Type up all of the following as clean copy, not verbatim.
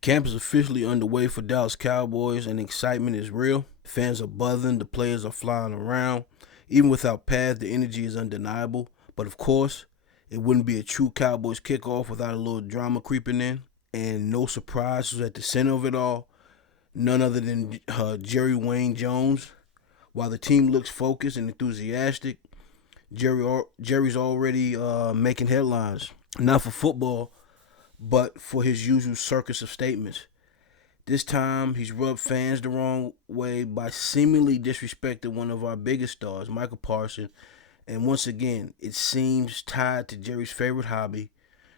Camp is officially underway for Dallas Cowboys, and the excitement is real. Fans are buzzing, the players are flying around. Even without pads, the energy is undeniable. But of course, it wouldn't be a true Cowboys kickoff without a little drama creeping in. And no surprises at the center of it all. None other than Jerry Wayne Jones. While the team looks focused and enthusiastic, Jerry's already making headlines. Not for football, but for his usual circus of statements. This time, he's rubbed fans the wrong way by seemingly disrespecting one of our biggest stars, Michael Parsons, and once again, it seems tied to Jerry's favorite hobby,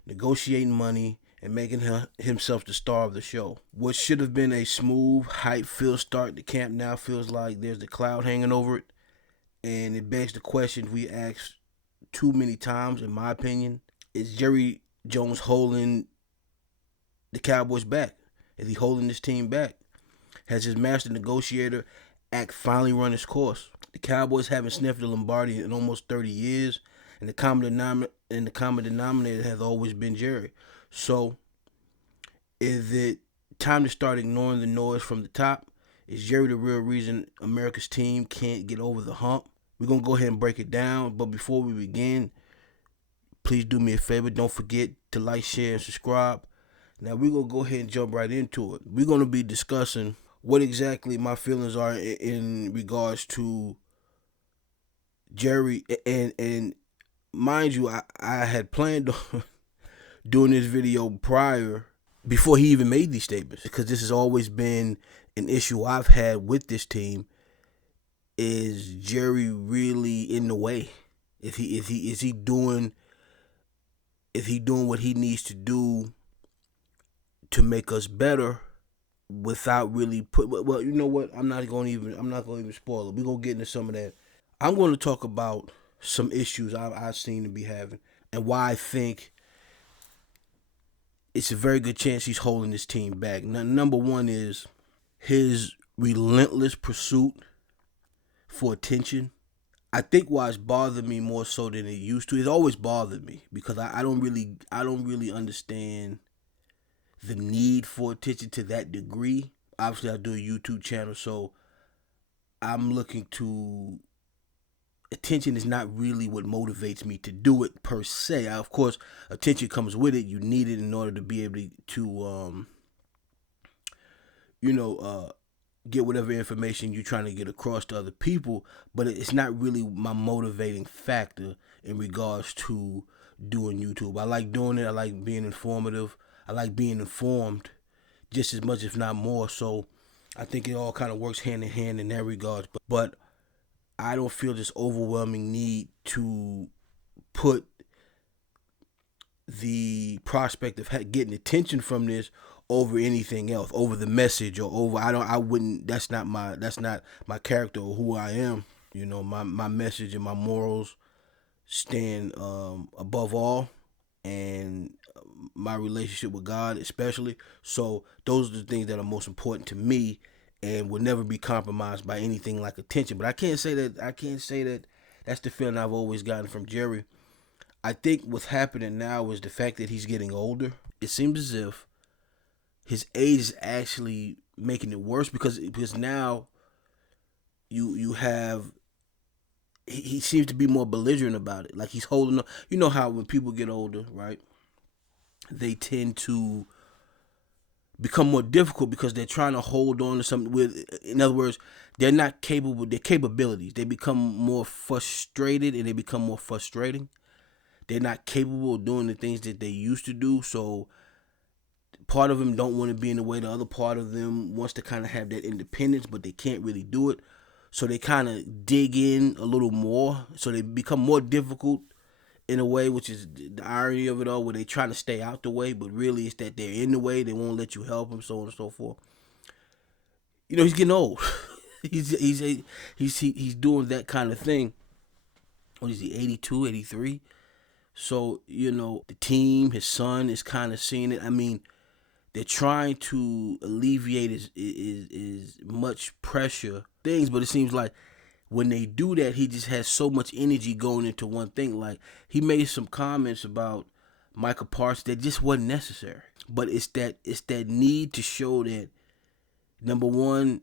negotiating money and making himself the star of the show. What should have been a smooth, hype-filled start to camp now feels like there's a cloud hanging over it, and it begs the question we asked too many times, in my opinion. Is Jerry Jones holding the Cowboys back? Is he holding this team back? Has his master negotiator act finally run its course? The Cowboys haven't sniffed the Lombardi in almost 30 years, and the common denominator has always been Jerry. So, is it time to start ignoring the noise from the top? Is Jerry the real reason America's team can't get over the hump? We're going to go ahead and break it down, but before we begin, please do me a favor. Don't forget to like, share, and subscribe. Now, we're going to go ahead and jump right into it. We're going to be discussing what exactly my feelings are in regards to Jerry. And mind you, I had planned on doing this video prior, before he even made these statements, because this has always been an issue I've had with this team. Is Jerry really in the way? Is he doing what he needs to do to make us better without really well, you know what? I'm not going to even spoil it. We're going to get into some of that. I'm going to talk about some issues I've seen to be having and why I think it's a very good chance he's holding this team back. Now, number one is his relentless pursuit for attention. I think why it's bothered me more so than it used to. It's always bothered me because I don't really understand the need for attention to that degree. Obviously, I do a YouTube channel, so I'm looking to... Attention is not really what motivates me to do it per se. Of course, attention comes with it. You need it in order to be able to get whatever information you're trying to get across to other people. But it's not really my motivating factor in regards to doing YouTube. I like doing it. I like being informative. I like being informed just as much, if not more. So I think it all kind of works hand in hand in that regard. But I don't feel this overwhelming need to put the prospect of getting attention from this over anything else, over the message or over. That's not my character or who I am. You know, my message and my morals stand above all, and my relationship with God especially. So those are the things that are most important to me and will never be compromised by anything like attention. But I can't say that that's the feeling I've always gotten from Jerry. I think what's happening now is the fact that he's getting older. It seems as if his age is actually making it worse because now you have... He seems to be more belligerent about it. Like he's holding up. You know how when people get older, right? They tend to become more difficult because they're trying to hold on to something in other words, they're not capable, their capabilities. They become more frustrated and they become more frustrating. They're not capable of doing the things that they used to do. So part of them don't want to be in the way. The other part of them wants to kind of have that independence, but they can't really do it. So they kind of dig in a little more. So they become more difficult in a way, which is the irony of it all, where they try to stay out the way, but really it's that they're in the way. They won't let you help them, so on and so forth. You know, he's getting old. he's doing that kind of thing. What is he, 82, 83? So, you know, the team, his son is kind of seeing it. I mean, they're trying to alleviate as much pressure things, but it seems like when they do that, he just has so much energy going into one thing. Like, he made some comments about Michael Parsons that just wasn't necessary. But it's that need to show that, number one,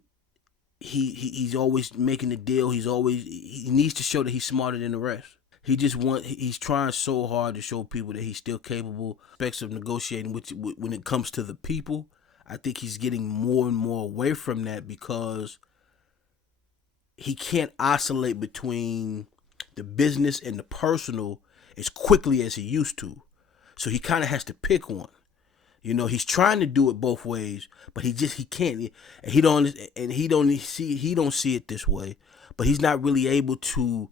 he's always making the deal. He needs to show that he's smarter than the rest. He's trying so hard to show people that he's still capable aspects of negotiating, which when it comes to the people, I think he's getting more and more away from that because he can't oscillate between the business and the personal as quickly as he used to. So he kind of has to pick one. He's trying to do it both ways, but he can't. And he don't see it this way. But he's not really able to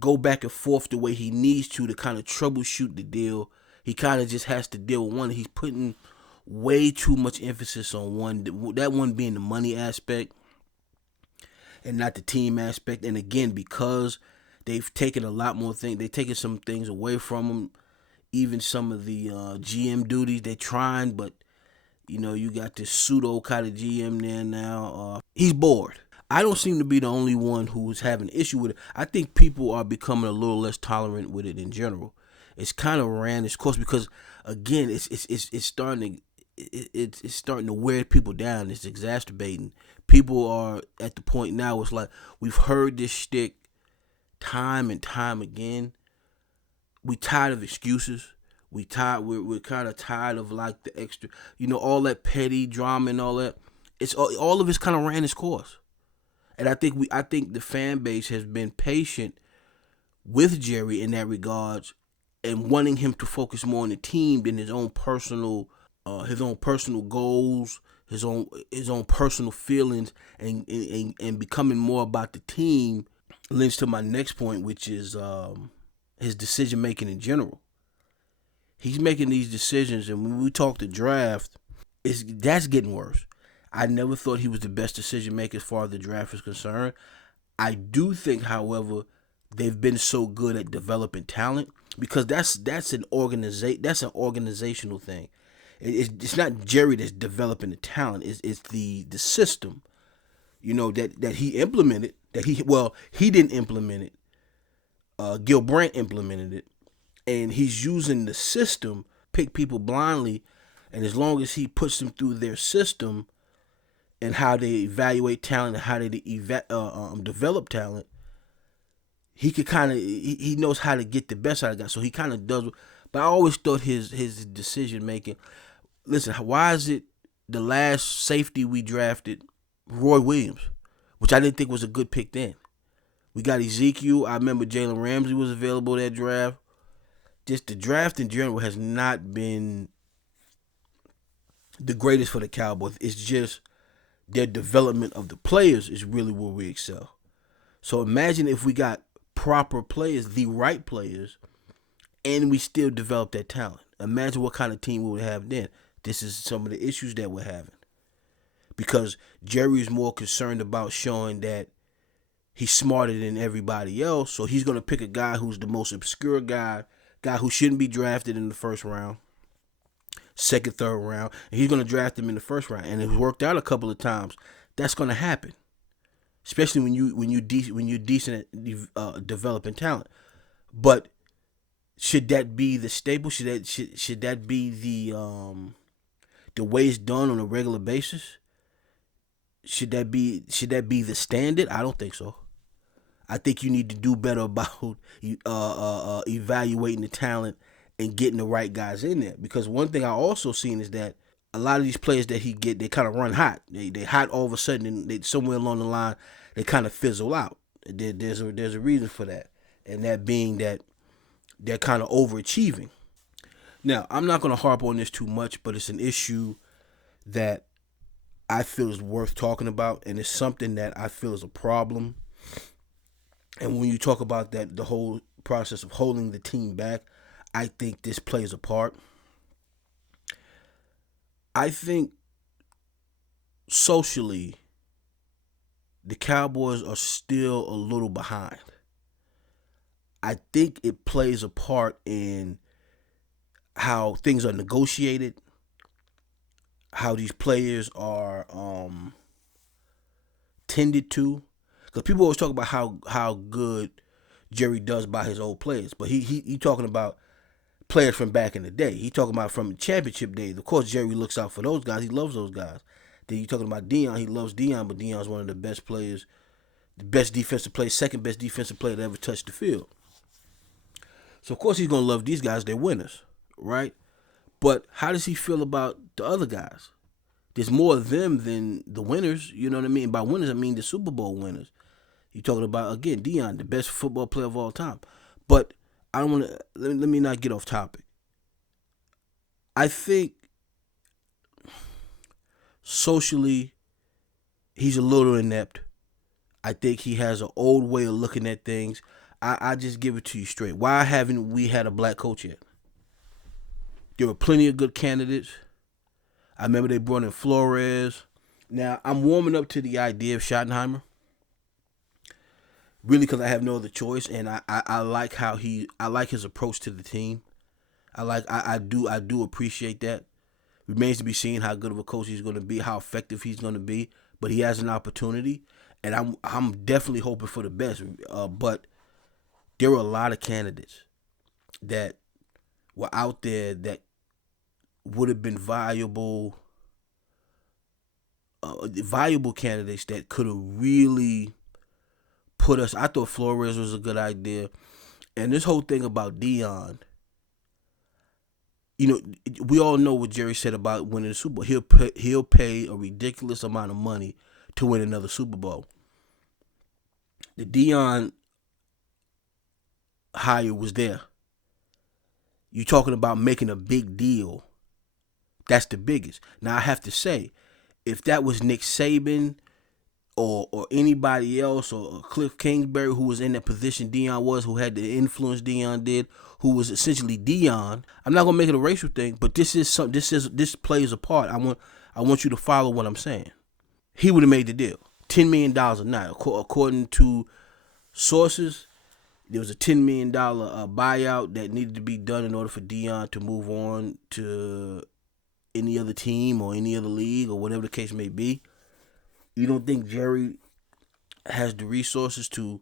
go back and forth the way he needs to kind of troubleshoot the deal. He kind of just has to deal with one. He's putting way too much emphasis on one. That one being the money aspect and not the team aspect. And again, because they've taken a lot more things, they've taken some things away from him. Even some of the GM duties they're trying, but you got this pseudo kind of GM there now. He's bored. I don't seem to be the only one who's having an issue with it. I think people are becoming a little less tolerant with it in general. It's kind of ran its course because, again, it's starting to wear people down. It's exacerbating. People are at the point now. It's like we've heard this shtick time and time again. We tired of excuses. We're kind of tired of like the extra, all that petty drama and all that. It's all of it's kind of ran its course, and I think the fan base has been patient with Jerry in that regards, and wanting him to focus more on the team than his own personal goals, his own personal feelings, and becoming more about the team. Leads to my next point, which is his decision making in general. He's making these decisions, and when we talk the draft, that's getting worse. I never thought he was the best decision maker as far as the draft is concerned. I do think, however, they've been so good at developing talent because that's an organizational thing. It's not Jerry that's developing the talent. It's the system, that he implemented. He didn't implement it. Gil Brandt implemented it, and he's using the system, pick people blindly, and as long as he puts them through their system and how they evaluate talent and how they develop talent, he could he knows how to get the best out of guys. So he kind of does. But I always thought his decision making. Listen, why is it the last safety we drafted, Roy Williams, which I didn't think was a good pick then. We got Ezekiel. I remember Jalen Ramsey was available that draft. Just the draft in general has not been the greatest for the Cowboys. It's just their development of the players is really where we excel. So imagine if we got proper players, the right players, and we still develop that talent. Imagine what kind of team we would have then. This is some of the issues that we're having. Because Jerry is more concerned about showing that he's smarter than everybody else, so he's going to pick a guy who's the most obscure guy who shouldn't be drafted in the first round, second, third round, and he's going to draft him in the first round. And it's worked out a couple of times. That's going to happen, especially when you're decent at developing talent. But should that be the staple? Should that be the way it's done on a regular basis? Should that be the standard? I don't think so. I think you need to do better about evaluating the talent and getting the right guys in there. Because one thing I also seen is that a lot of these players that he get, they kind of run hot. They hot all of a sudden, and they somewhere along the line they kind of fizzle out. There's a reason for that, and that being that they're kind of overachieving. Now, I'm not going to harp on this too much, but it's an issue that I feel is worth talking about, and it's something that I feel is a problem. And when you talk about that, the whole process of holding the team back, I think this plays a part. I think socially, the Cowboys are still a little behind. I think it plays a part in how things are negotiated, how these players are tended to. Because people always talk about how good Jerry does by his old players. But he talking about players from back in the day. He talking about from the championship days. Of course, Jerry looks out for those guys. He loves those guys. Then you talking about Deion. He loves Deion, but Deion's one of the best players, the best defensive player, second best defensive player to ever touch the field. So of course he's gonna love these guys. They're winners, right? But how does he feel about the other guys? There's more of them than the winners. You know what I mean? By winners, I mean the Super Bowl winners. You're talking about, again, Deion, the best football player of all time. But I don't want to, let me not get off topic. I think socially, he's a little inept. I think he has an old way of looking at things. I just give it to you straight. Why haven't we had a black coach yet? There were plenty of good candidates. I remember they brought in Flores. Now, I'm warming up to the idea of Schottenheimer. Really, because I have no other choice, and I like how I like his approach to the team. I do appreciate that. Remains to be seen how good of a coach he's going to be, how effective he's going to be. But he has an opportunity, and I'm definitely hoping for the best. But there were a lot of candidates that were out there that would have been valuable candidates that could have really put us. I thought Flores was a good idea, and this whole thing about Deion. You know, we all know what Jerry said about winning the Super Bowl. He'll pay a ridiculous amount of money to win another Super Bowl. The Deion hire was there. You're talking about making a big deal. That's the biggest. Now, I have to say, if that was Nick Saban or anybody else, or Cliff Kingsbury, who was in that position Deion was, who had the influence Deion did, who was essentially Deion, I'm not gonna make it a racial thing, but this plays a part. I want you to follow what I'm saying. He would have made the deal. $10 million a night, according to sources. There was a $10 million buyout that needed to be done in order for Deion to move on to any other team or any other league or whatever the case may be. You don't think Jerry has the resources to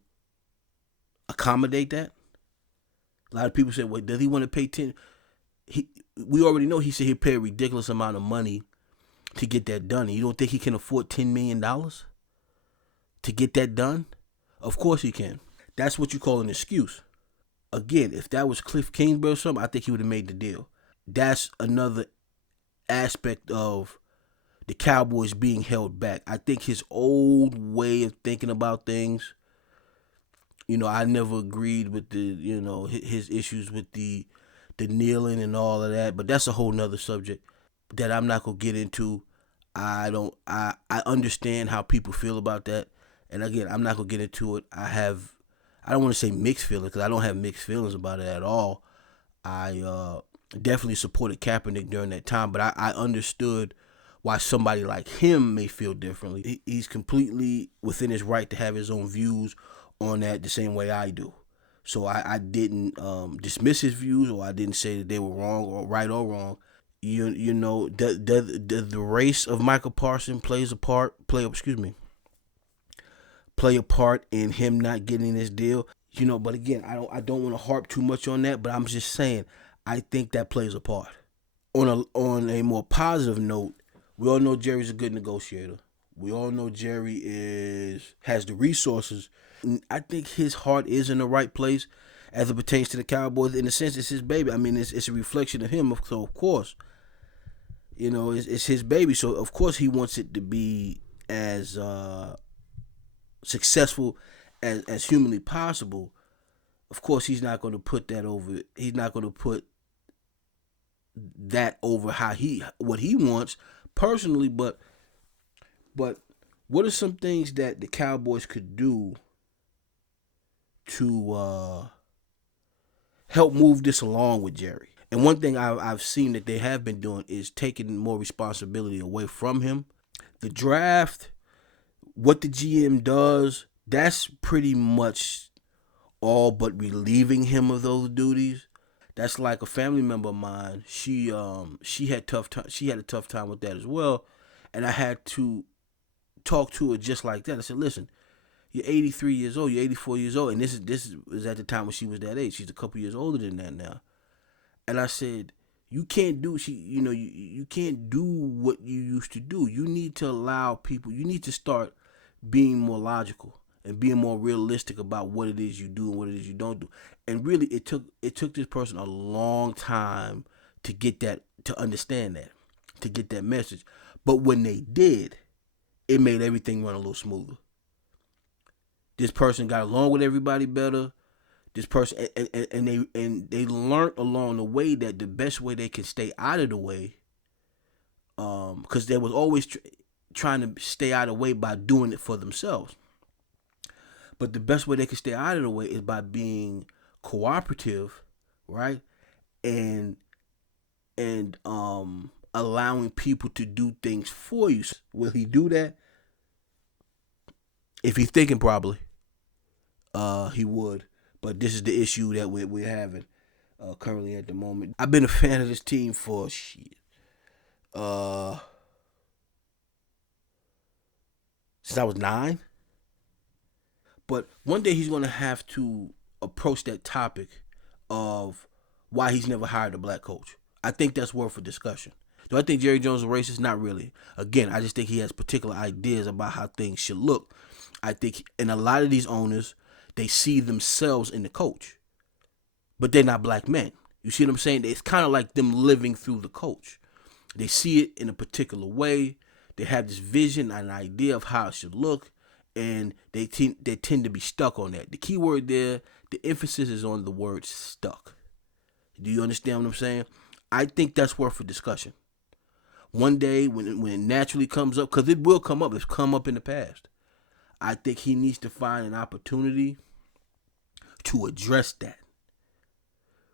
accommodate that? A lot of people say, well, does he want to pay 10? We already know he said he'd pay a ridiculous amount of money to get that done. You don't think he can afford $10 million to get that done? Of course he can. That's what you call an excuse. Again, if that was Cliff Kingsbury or something, I think he would have made the deal. That's another aspect of the Cowboys being held back. I think his old way of thinking about things, I never agreed with his issues with the kneeling and all of that, but that's a whole nother subject that I'm not going to get into. I understand how people feel about that. And again, I'm not going to get into it. I don't want to say mixed feelings, because I don't have mixed feelings about it at all. I definitely supported Kaepernick during that time, but I understood why somebody like him may feel differently. He's completely within his right to have his own views on that the same way I do. So I didn't dismiss his views, or I didn't say that they were wrong or right or wrong. The race of Michael Parsons play a part in him not getting this deal. But again, I don't want to harp too much on that, but I'm just saying I think that plays a part. On a more positive note, we all know Jerry's a good negotiator. We all know Jerry has the resources. I think his heart is in the right place as it pertains to the Cowboys. In a sense, it's his baby. I mean, it's a reflection of him. So of course, it's his baby. So of course he wants it to be as successful as humanly possible. Of course, he's not going to put that over. He's not going to put that over what he wants personally. But what are some things that the Cowboys could do to help move this along with Jerry? And one thing I've seen that they have been doing is taking more responsibility away from him. The draft, what the GM does, that's pretty much all but relieving him of those duties. That's like a family member of mine. She had a tough time with that as well, and I had to talk to her just like that. I said, listen, you're 83 years old, you're 84 years old, and this is at the time when she was that age. She's a couple years older than that now. And I said, you can't do you can't do what you used to do. You need to allow people. You need to start being more logical and being more realistic about what it is you do and what it is you don't do. And really, it took this person a long time to get that, to understand that, to get that message. But when they did, it made everything run a little smoother. This person got along with everybody better. This person and they learned along the way that the best way they can stay out of the way, because they was always trying to stay out of the way by doing it for themselves. But the best way they can stay out of the way is by being cooperative, right? And allowing people to do things for you. Will he do that? If he's thinking properly, he would. But this is the issue that we're having currently at the moment. I've been a fan of this team for since I was 9. But one day he's going to have to approach that topic of why he's never hired a black coach. I think that's worth a discussion. Do I think Jerry Jones is racist? Not really. Again, I just think he has particular ideas about how things should look. I think in a lot of these owners, they see themselves in the coach, but they're not black men. You see what I'm saying? It's kind of like them living through the coach. They see it in a particular way. They have this vision and idea of how it should look, and they tend to be stuck on that. The key word there, the emphasis is on the word stuck. Do you understand what I'm saying? I think that's worth a discussion. One day when it naturally comes up, because it will come up. It's come up in the past. I think he needs to find an opportunity to address that.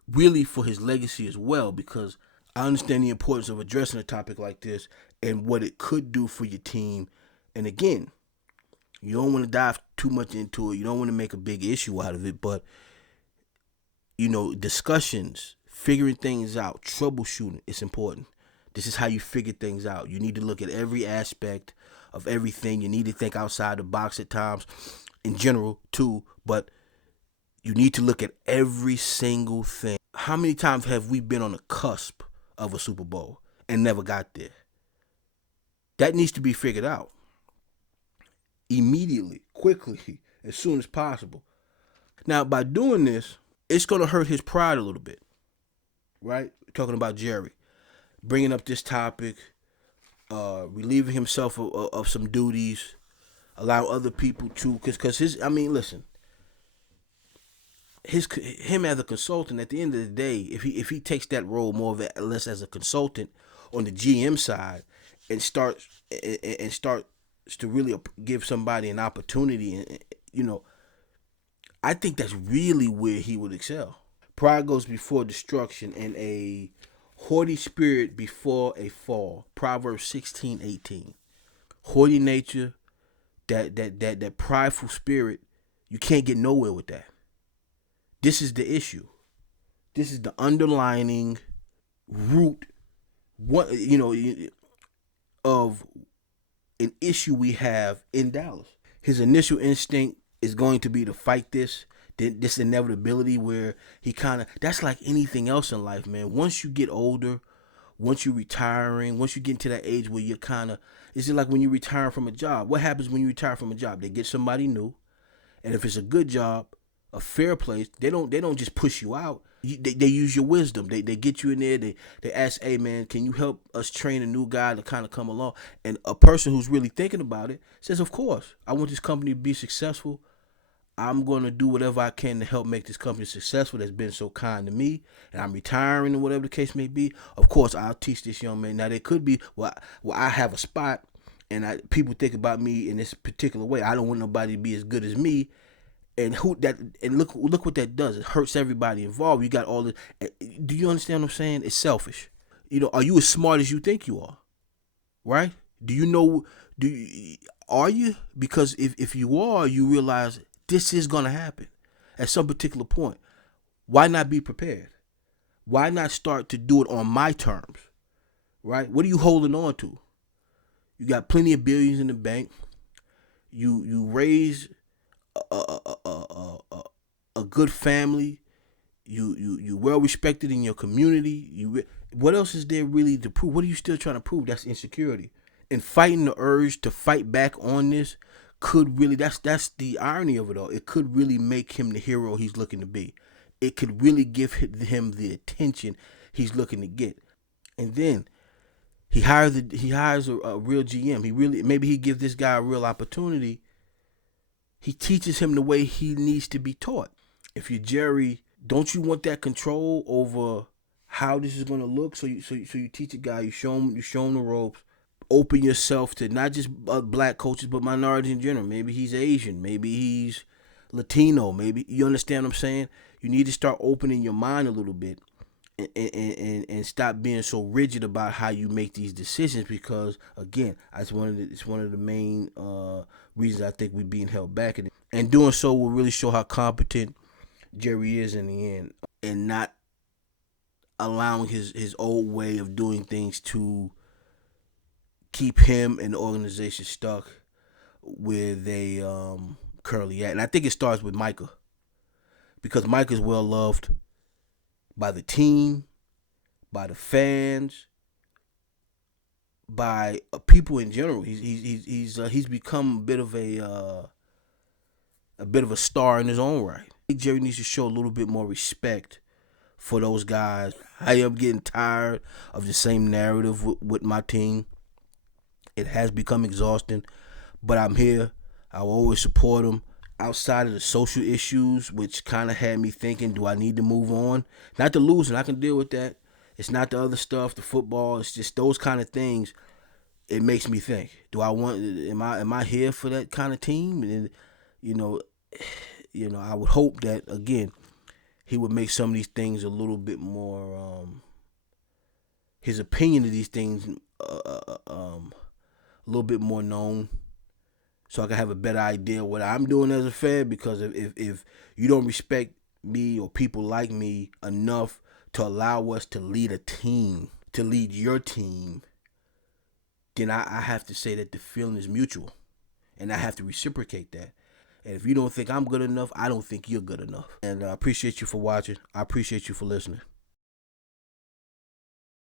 Really for his legacy as well, because I understand the importance of addressing a topic like this and what it could do for your team. And again, you don't want to dive too much into it. You don't want to make a big issue out of it. But, discussions, figuring things out, troubleshooting, it's important. This is how you figure things out. You need to look at every aspect of everything. You need to think outside the box at times in general too, but you need to look at every single thing. How many times have we been on the cusp of a Super Bowl and never got there? That needs to be figured out immediately, quickly, as soon as possible. Now, by doing this, it's going to hurt his pride a little bit, right? Talking about Jerry, bringing up this topic, relieving himself of some duties, allow other people to, because listen, him as a consultant, at the end of the day, if he takes that role more or less as a consultant on the GM side and starts to really give somebody an opportunity, I think that's really where he would excel. Pride goes before destruction, and a haughty spirit before a fall. Proverbs 16:18. Haughty nature, that prideful spirit, you can't get nowhere with that. This is the issue. This is the underlining root, of an issue we have in Dallas. His initial instinct is going to be to fight this inevitability where that's like anything else in life, man. Once you get older, once you're retiring, once you get into that age where it's just like when you retire from a job. What happens when you retire from a job? They get somebody new, and if it's a good job, a fair place, they don't just push you out. They use your wisdom. They get you in there. They ask, hey man, can you help us train a new guy to kind of come along? And a person who's really thinking about it says, of course, I want this company to be successful. I'm going to do whatever I can to help make this company successful that's been so kind to me, and I'm retiring or whatever the case may be. Of course, I'll teach this young man. Now, there could be, I have a spot, and people think about me in this particular way. I don't want nobody to be as good as me. And look what that does. It hurts everybody involved. You got all this. Do you understand what I'm saying? It's selfish. Are you as smart as you think you are? Right? Do you know? Are you? Because if you are, you realize this is gonna happen at some particular point. Why not be prepared? Why not start to do it on my terms? Right? What are you holding on to? You got plenty of billions in the bank. You raise a good family. You well respected in your community. What else is there really to prove? What are you still trying to prove? That's insecurity. And fighting the urge to fight back on this could really, that's the irony of it all. It could really make him the hero he's looking to be. It could really give him the attention he's looking to get. And then he hires a real GM. Maybe he gives this guy a real opportunity. He teaches him the way he needs to be taught. If you're Jerry, don't you want that control over how this is going to look? So you teach a guy, you show him the ropes. Open yourself to not just black coaches, but minorities in general. Maybe he's Asian. Maybe he's Latino. Maybe, you understand what I'm saying? You need to start opening your mind a little bit and stop being so rigid about how you make these decisions, because, again, it's one of the main reasons I think we're being held back. And doing so will really show how competent Jerry is in the end, and not allowing his old way of doing things to keep him and the organization stuck where they currently at. And I think it starts with Micah, because Micah's well loved by the team, by the fans, by people in general. He's become a bit of a star in his own right. I think Jerry needs to show a little bit more respect for those guys. I am getting tired of the same narrative with my team. It has become exhausting, but I'm here. I will always support them. Outside of the social issues, which kind of had me thinking, do I need to move on? Not the losing, I can deal with that. It's not the other stuff, the football. It's just those kind of things. It makes me think, am I here for that kind of team? And I would hope that, again, he would make some of these things a little bit more, his opinion of these things a little bit more known, so I can have a better idea of what I'm doing as a fan. Because if you don't respect me or people like me enough to allow us to lead a team, to lead your team, then I have to say that the feeling is mutual, and I have to reciprocate that. And if you don't think I'm good enough, I don't think you're good enough. And I appreciate you for watching. I appreciate you for listening.